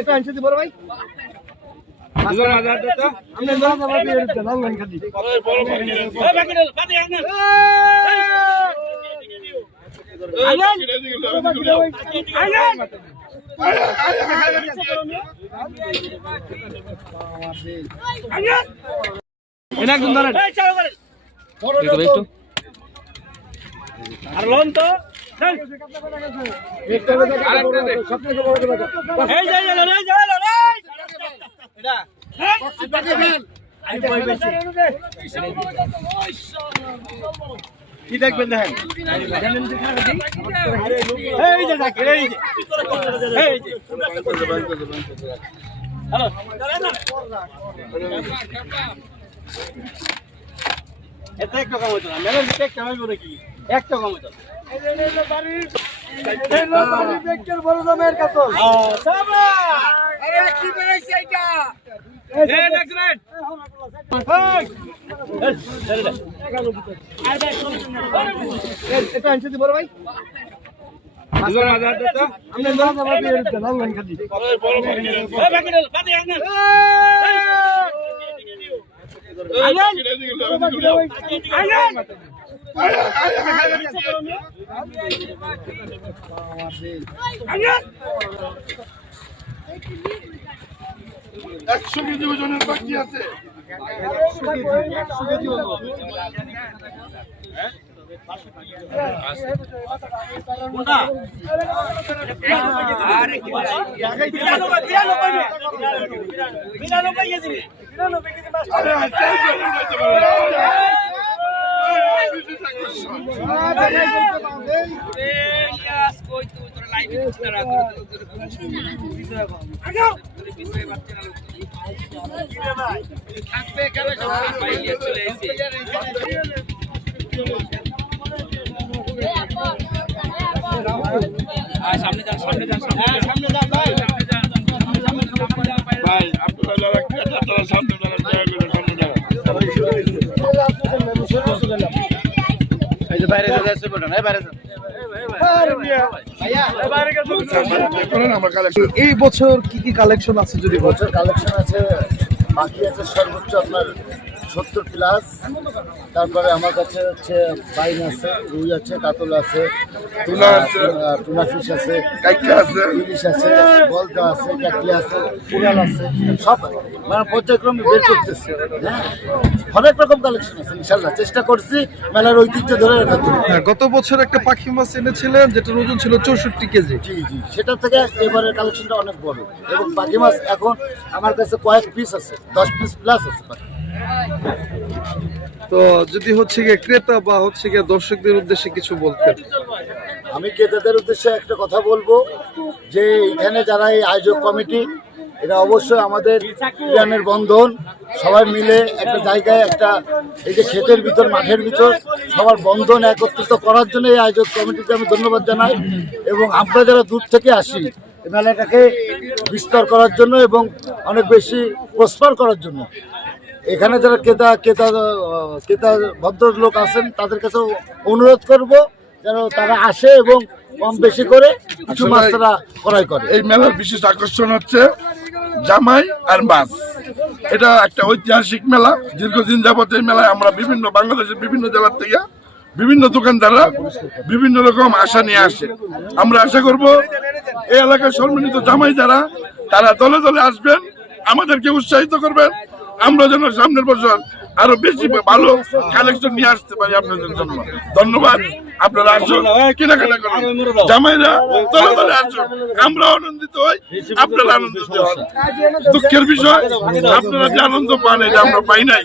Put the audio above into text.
এটা আনছে দি বড় ভাই হাজার হাজার দাদা আমরা না যাবো এর নাঙ্গন খালি বড় ভাই এই বাকি দাও বাকি আন একদম ধরেন আর লোন তো কি দেখবেন দেখেন এটা একটা কম হতো না মেলার ভিতরে একটা হইব নাকি একটা কম হতো বড় দামের কাতল আরে কি বেরাইছে এটা এটা আনছে দি বড় ভাই হাজার হাজার দাদা আমরা না যাবো এর নাঙ্গন খালি বড় ভাই এই বাকি দাও বাকি আন একশো কেজি ওজনের বাকি আছে সামনে যান সামনে যান সামনে যান ভাই ভাই আপনারা সামনে এই যে বাইরে যাচ্ছে বলেন এই বাইরে যান এই বছর কি কি কালেকশন আছে যদি বছর কালেকশন আছে বাকি আছে সর্বোচ্চ আপনার 70 প্লাস তারপরে আমার কাছে হচ্ছে বাইন আছে রুই আছে কাতল আছে টুনা ফিশ আছে কাইকা আছে ইলিশ আছে গলদা আছে কাকলি আছে পুরাল আছে সব মানে পর্যায়ক্রমে বের করতেছে হ্যাঁ অনেক রকম কালেকশন আছে ইনশাআল্লাহ চেষ্টা করছি মেলার ঐতিহ্য ধরে রাখার জন্য। গত বছর একটা পাখি মাছ এনেছিলেন যেটার ওজন ছিল 64 কেজি। জি জি সেটা থেকে এবারের কালেকশনটা অনেক বড় এবং পাখি মাছ এখন আমার কাছে কয়েক পিস আছে 10 পিস প্লাস আছে পাখি। তো যদি হচ্ছে গিয়ে ক্রেতা বা হচ্ছে গিয়ে দর্শকদের উদ্দেশ্যে কিছু বলতেন। আমি ক্রেতাদের উদ্দেশ্যে একটা কথা বলবো যে এখানে যারা এই আয়োজক কমিটি এটা অবশ্যই আমাদের ইরানের বন্ধন সবাই মিলে একটা জায়গায় একটা এই যে ক্ষেতের ভিতর মাঠের ভিতর সবার বন্ধন একত্রিত করার জন্য এই আয়োজক কমিটিকে আমি ধন্যবাদ জানাই এবং আমরা যারা দূর থেকে আসি এই মেলাটাকে বিস্তার করার জন্য এবং অনেক বেশি প্রস্পার করার জন্য এখানে যারা ক্রেতা ভদ্রলোক আছেন তাদের কাছে অনুরোধ করব যেন তারা আসে এবং কম বেশি করে কিছু মাছ তারা ক্রয় করে। এই মেলার বিশেষ আকর্ষণ হচ্ছে জামাই আর মাছ। এটা একটা ঐতিহাসিক মেলা, দীর্ঘদিন যাবত এই মেলায় আমরা বিভিন্ন বাংলাদেশের বিভিন্ন জেলার থেকে বিভিন্ন দোকানদাররা বিভিন্ন রকম আশা নিয়ে আসে। আমরা আশা করব এই এলাকার সম্মানিত জামাই যারা তারা দলে দলে আসবেন, আমাদেরকে উৎসাহিত করবেন, আমরা যেন সামনের বছর আরো বেশি ভালো কালেকশন নিয়ে আসতে পারি আপনাদের জন্য। ধন্যবাদ। আপনারা আসুন, কেনাকাটা করুন, জামাইরা দলে দলে আসুন, আমরা আনন্দিত হই, আপনারা আনন্দিত হন। দুঃখের বিষয় আপনারা যে আনন্দ পান এটা আমরা পাই নাই।